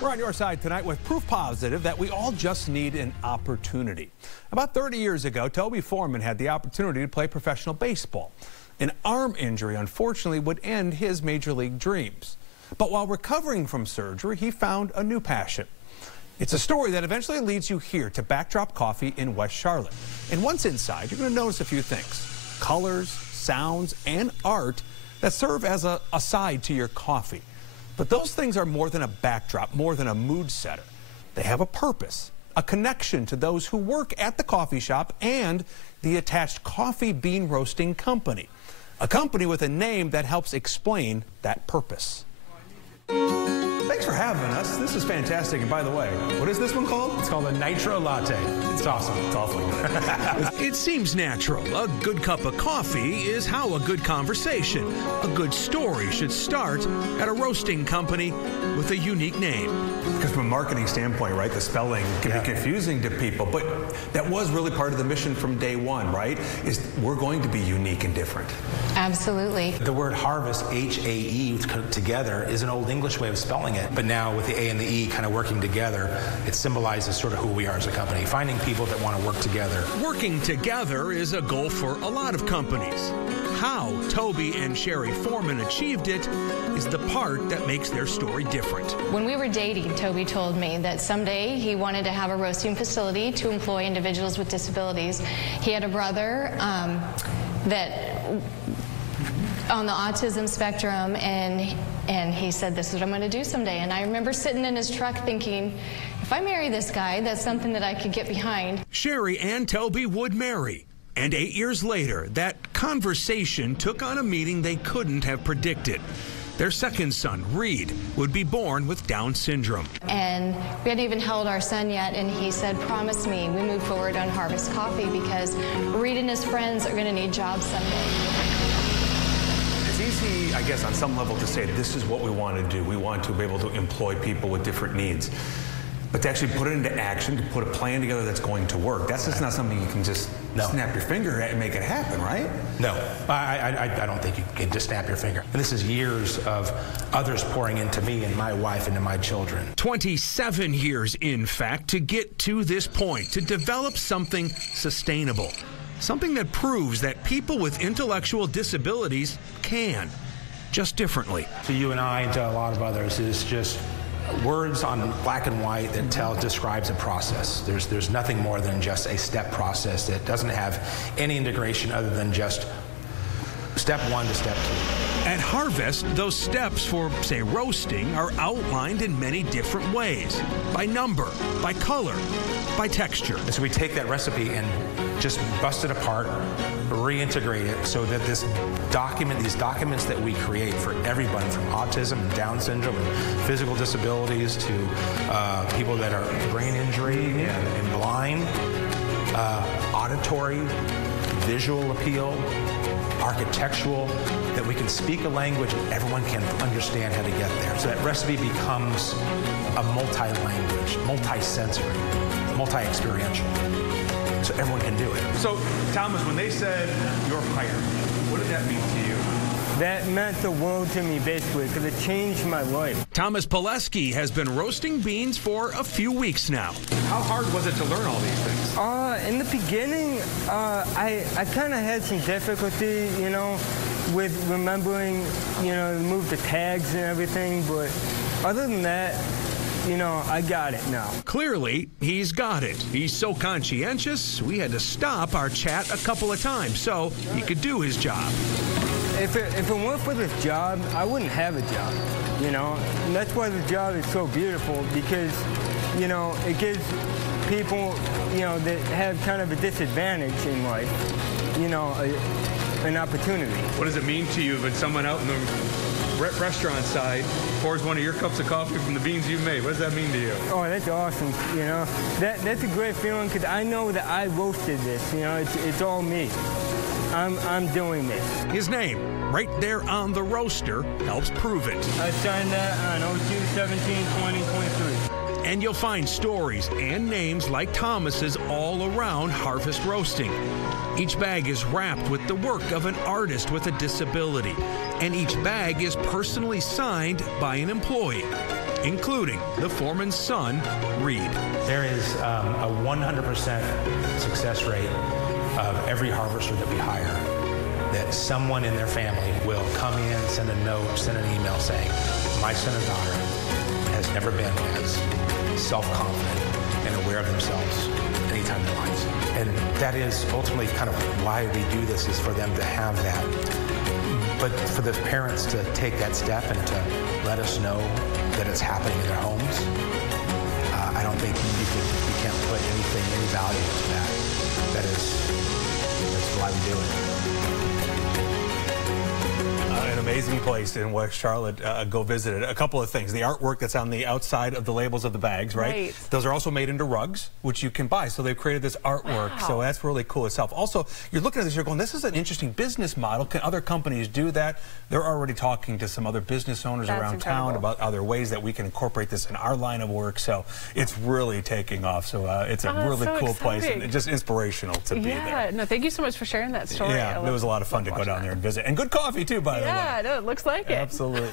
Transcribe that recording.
We're on your side tonight with proof positive that we all just need an opportunity. About 30 years ago, Toby Foreman had the opportunity to play professional baseball. An arm injury, unfortunately, would end his major league dreams. But while recovering from surgery, he found a new passion. It's a story that eventually leads you here to Backdrop Coffee in West Charlotte. And once inside, you're going to notice a few things: colors, sounds, and art that serve as a side to your coffee. But those things are more than a backdrop, more than a mood setter. They have a purpose, a connection to those who work at the coffee shop and the attached Coffee Bean Roasting Company, a company with a name that helps explain that purpose. Thanks for having us. This is fantastic. And by the way, what is this one called? It's called a Nitro Latte. It's awesome. It's awfully good. It seems natural. A good cup of coffee is how a good conversation, a good story should start at a roasting company with a unique name. Because from a marketing standpoint, right, the spelling can be confusing to people, but that was really part of the mission from day one, right? Is we're going to be unique and different. Absolutely. The word harvest, H-A-E, together, is an old English way of spelling it. But now with the A and the E kind of working together, it symbolizes sort of who we are as a company, finding people that want to work together. Working together is a goal for a lot of companies. How Toby and Sherry Foreman achieved it is the part that makes their story different. When we were dating, Toby told me that someday he wanted to have a roasting facility to employ individuals with disabilities. He had a brother that on the autism spectrum, and he said, this is what I'm going to do someday. And I remember sitting in his truck thinking, if I marry this guy, that's something that I could get behind. Sherry and Toby would marry. And 8 years later, that conversation took on a meaning they couldn't have predicted. Their second son, Reed, would be born with Down syndrome. And we hadn't even held our son yet, and he said, promise me we move forward on Harvest Coffee because Reed and his friends are going to need jobs someday. It's easy, I guess, on some level to say this is what we want to do. We want to be able to employ people with different needs. But to actually put it into action, to put a plan together that's going to work, that's just not something you can just snap your finger at and make it happen, right? No, I don't think you can just snap your finger. And this is years of others pouring into me and my wife and to my children. 27 years, in fact, to get to this point, to develop something sustainable. Something that proves that people with intellectual disabilities can, just differently. To you and I and to a lot of others is just words on black and white that describes a process. There's nothing more than just a step process that doesn't have any integration other than just step one to step two. At Harvest, those steps for, say, roasting are outlined in many different ways. By number, by color, by texture. And so we take that recipe and just bust it apart, reintegrate it so that these documents that we create for everybody from autism and Down syndrome and physical disabilities to people that are brain injury and blind, auditory, visual appeal, architectural, that we can speak a language and everyone can understand how to get there. So that recipe becomes a multi-language, multi-sensory, multi-experiential. So everyone can do it. So, Thomas, when they said you're hired, what did that mean to you? That meant the world to me, basically, because it changed my life. Thomas Pileski has been roasting beans for a few weeks now. How hard was it to learn all these things? In the beginning, I kind of had some difficulty, you know, with remembering, you know, to move the tags and everything, but other than that, you know, I got it now. Clearly, he's got it. He's so conscientious, we had to stop our chat a couple of times so he could do his job. If it weren't for this job, I wouldn't have a job, you know. And that's why the job is so beautiful, because, you know, it gives people, you know, that have kind of a disadvantage in life, you know, an opportunity. What does it mean to you when someone out in the restaurant side pours one of your cups of coffee from the beans you've made? What does that mean to you? Oh, that's awesome, you know. That's a great feeling, because I know that I roasted this, you know. It's all me. I'm doing this. His name, right there on the roaster, helps prove it. I signed that on 02/17/2023. And you'll find stories and names like Thomas's all around Harvest Roasting. Each bag is wrapped with the work of an artist with a disability, and each bag is personally signed by an employee. including the foreman's son, Reed. There is a 100% success rate of every harvester that we hire, that someone in their family will come in, send a note, send an email saying, my son or daughter has never been as self-confident and aware of themselves anytime in their lives. And that is ultimately kind of why we do this, is for them to have that. But for the parents to take that step and to let us know that it's happening in their homes, I don't think you can't put any value to that. That's why we do it. An amazing place in West Charlotte. Go visit it. A couple of things. The artwork that's on the outside of the labels of the bags, right? Those are also made into rugs, which you can buy. So they've created this artwork. Wow. So that's really cool itself. Also, you're looking at this, you're going, this is an interesting business model. Can other companies do that? They're already talking to some other business owners around town about other ways that we can incorporate this in our line of work. So it's really taking off. So it's a really cool place and just inspirational to be there. No, thank you so much for sharing that story. Yeah, it was a lot of fun to go down there and visit. And good coffee too, by the way. Yeah, no, it looks like it. Absolutely.